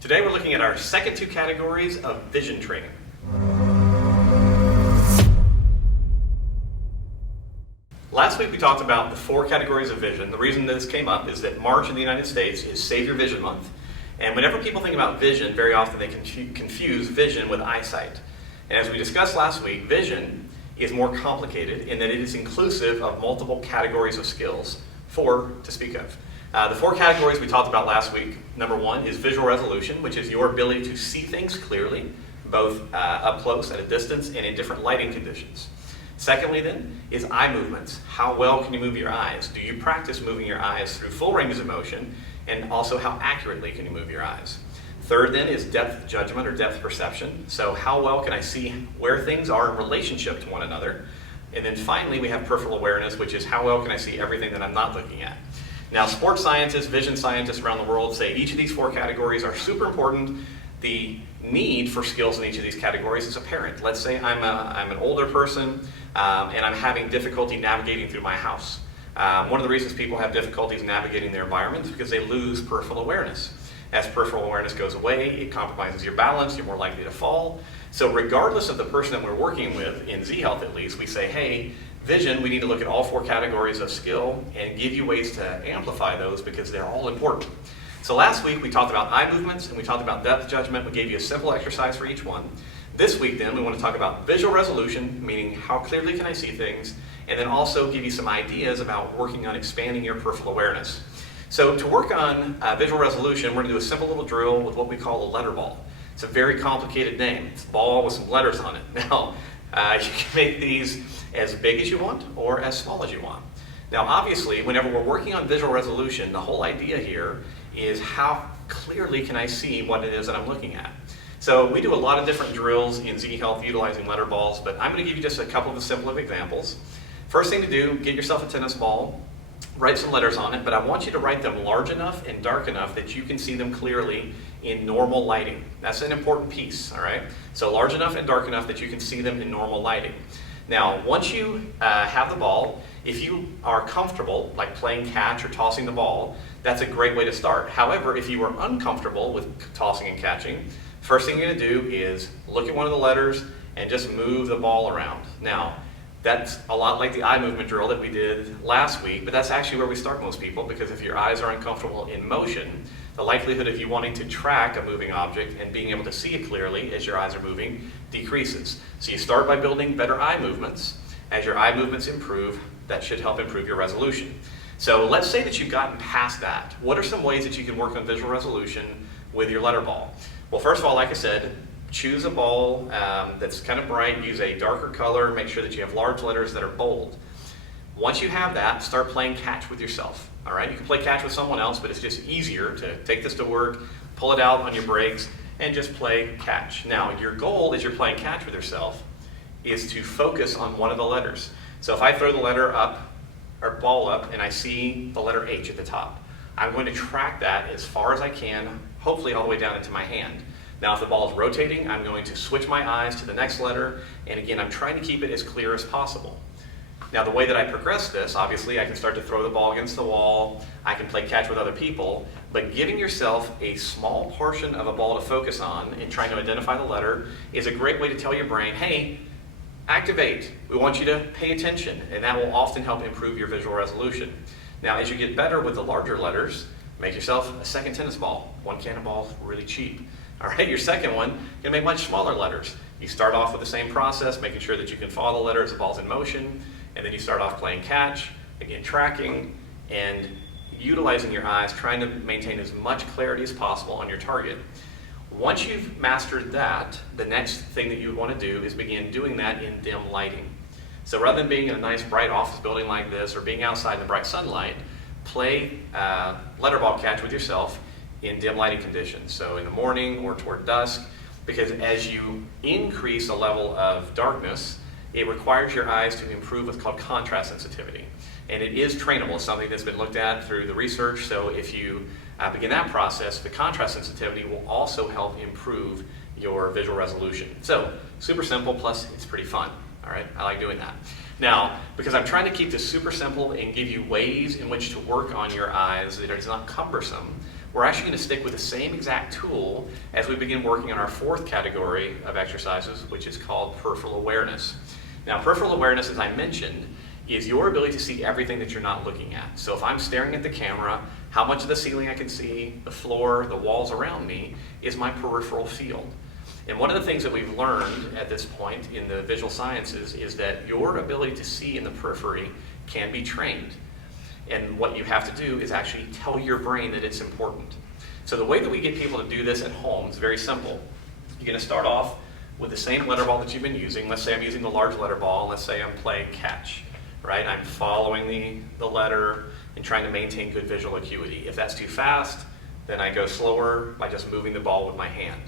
Today we're looking at our second two categories of vision training. Last week we talked about the four categories of vision. The reason this came up is that March in the United States is Save Your Vision Month. And whenever people think about vision, very often they confuse vision with eyesight. And as we discussed last week, vision is more complicated in that it is inclusive of multiple categories of skills, four to speak of. The four categories we talked about last week, number one is visual resolution, which is your ability to see things clearly, both up close, at a distance, and in different lighting conditions. Secondly then, is eye movements. How well can you move your eyes? Do you practice moving your eyes through full ranges of motion? And also, how accurately can you move your eyes? Third then is depth judgment or depth perception. So how well can I see where things are in relationship to one another? And then finally, we have peripheral awareness, which is how well can I see everything that I'm not looking at? Now, sports scientists, vision scientists around the world say each of these four categories are super important. The need for skills in each of these categories is apparent. Let's say I'm an older person and I'm having difficulty navigating through my house. One of the reasons people have difficulties navigating their environment is because they lose peripheral awareness. As peripheral awareness goes away, it compromises your balance, you're more likely to fall. So regardless of the person that we're working with, in Z-Health at least, we say, hey, vision, we need to look at all four categories of skill and give you ways to amplify those because they're all important. So last week we talked about eye movements and we talked about depth judgment. We gave you a simple exercise for each one. This week then we want to talk about visual resolution, meaning how clearly can I see things, and then also give you some ideas about working on expanding your peripheral awareness. So to work on visual resolution, we're going to do a simple little drill with what we call a letter ball. It's a very complicated name. It's a ball with some letters on it. Now, you can make these as big as you want or as small as you want. Now, obviously, whenever we're working on visual resolution, the whole idea here is how clearly can I see what it is that I'm looking at. So we do a lot of different drills in Z-Health utilizing letter balls, but I'm going to give you just a couple of simple examples. First thing to do, get yourself a tennis ball, write some letters on it, but I want you to write them large enough and dark enough that you can see them clearly in normal lighting. That's an important piece, all right? So large enough and dark enough that you can see them in normal lighting. Now, once you have the ball, if you are comfortable, like playing catch or tossing the ball, that's a great way to start. However, if you are uncomfortable with tossing and catching, first thing you're going to do is look at one of the letters and just move the ball around. Now, that's a lot like the eye movement drill that we did last week, but that's actually where we start most people, because if your eyes are uncomfortable in motion, the likelihood of you wanting to track a moving object and being able to see it clearly as your eyes are moving decreases. So you start by building better eye movements. As your eye movements improve, that should help improve your resolution. So let's say that you've gotten past that. What are some ways that you can work on visual resolution with your letter ball? Well, first of all, like I said, choose a ball that's kind of bright, use a darker color, make sure that you have large letters that are bold. Once you have that, start playing catch with yourself, all right? You can play catch with someone else, but it's just easier to take this to work, pull it out on your breaks, and just play catch. Now, your goal as you're playing catch with yourself is to focus on one of the letters. So if I throw the letter up, or ball up, and I see the letter H at the top, I'm going to track that as far as I can, hopefully all the way down into my hand. Now, if the ball is rotating, I'm going to switch my eyes to the next letter, and again, I'm trying to keep it as clear as possible. Now, the way that I progress this, obviously, I can start to throw the ball against the wall, I can play catch with other people, but giving yourself a small portion of a ball to focus on and trying to identify the letter is a great way to tell your brain, hey, activate, we want you to pay attention, and that will often help improve your visual resolution. Now, as you get better with the larger letters, make yourself a second tennis ball. One cannonball is really cheap. All right, your second one, you can make much smaller letters. You start off with the same process, making sure that you can follow the letters, the ball's in motion, and then you start off playing catch, again tracking, and utilizing your eyes, trying to maintain as much clarity as possible on your target. Once you've mastered that, the next thing that you would want to do is begin doing that in dim lighting. So rather than being in a nice bright office building like this or being outside in the bright sunlight, play letter ball catch with yourself in dim lighting conditions, so in the morning or toward dusk, because as you increase the level of darkness, it requires your eyes to improve what's called contrast sensitivity. And it is trainable. It's something that's been looked at through the research, so if you begin that process, the contrast sensitivity will also help improve your visual resolution. So, super simple, plus it's pretty fun. All right, I like doing that. Now, because I'm trying to keep this super simple and give you ways in which to work on your eyes that are not cumbersome, we're actually going to stick with the same exact tool as we begin working on our fourth category of exercises, which is called peripheral awareness. Now, peripheral awareness, as I mentioned, is your ability to see everything that you're not looking at. So if I'm staring at the camera, how much of the ceiling I can see, the floor, the walls around me, is my peripheral field. And one of the things that we've learned at this point in the visual sciences is that your ability to see in the periphery can be trained. And what you have to do is actually tell your brain that it's important. So the way that we get people to do this at home is very simple. You're going to start off with the same letter ball that you've been using. Let's say I'm using the large letter ball, and let's say I'm playing catch. Right? I'm following the letter and trying to maintain good visual acuity. If that's too fast, then I go slower by just moving the ball with my hand.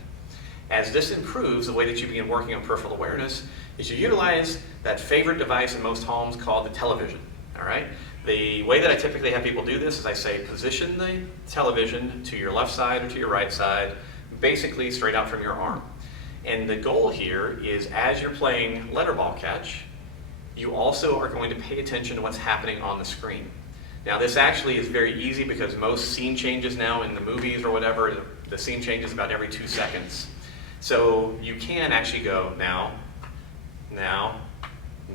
As this improves, the way that you begin working on peripheral awareness is you utilize that favorite device in most homes called the television. All right? The way that I typically have people do this is I say position the television to your left side or to your right side, basically straight out from your arm. And the goal here is as you're playing letter ball catch, you also are going to pay attention to what's happening on the screen. Now, this actually is very easy because most scene changes now in the movies or whatever, the scene changes about every 2 seconds. So you can actually go now, now,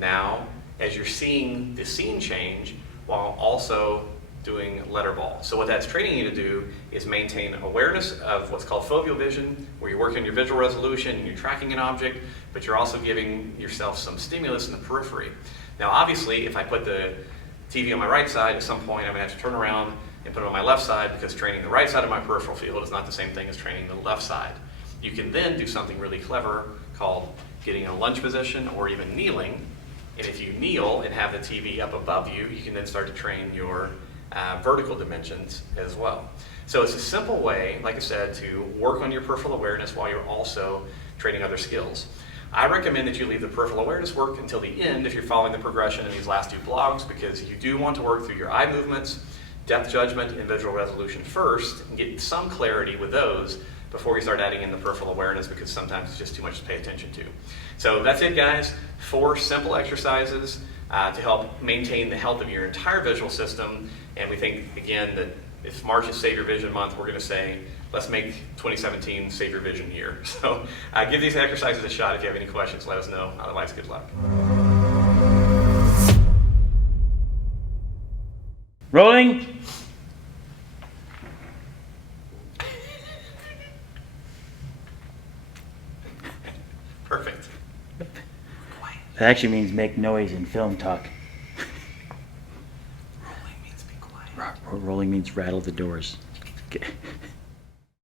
now, as you're seeing the scene change while also doing letter ball. So what that's training you to do is maintain awareness of what's called foveal vision, where you're working on your visual resolution and you're tracking an object, but you're also giving yourself some stimulus in the periphery. Now, obviously, if I put the TV on my right side, at some point I'm going to have to turn around and put it on my left side because training the right side of my peripheral field is not the same thing as training the left side. You can then do something really clever called getting in a lunge position or even kneeling. And if you kneel and have the TV up above you, you can then start to train your vertical dimensions as well. So it's a simple way, like I said, to work on your peripheral awareness while you're also training other skills. I recommend that you leave the peripheral awareness work until the end if you're following the progression in these last two blogs, because you do want to work through your eye movements, depth judgment, and visual resolution first, and get some clarity with those before you start adding in the peripheral awareness, because sometimes it's just too much to pay attention to. So that's it, guys. 4 simple exercises to help maintain the health of your entire visual system. And we think, again, that if March is Save Your Vision Month, we're going to say, let's make 2017 Save Your Vision year. So give these exercises a shot. If you have any questions, let us know. Otherwise, good luck. Rolling. Perfect. That actually means make noise in film talk. Rolling means be quiet. Rolling means rattle the doors. Okay.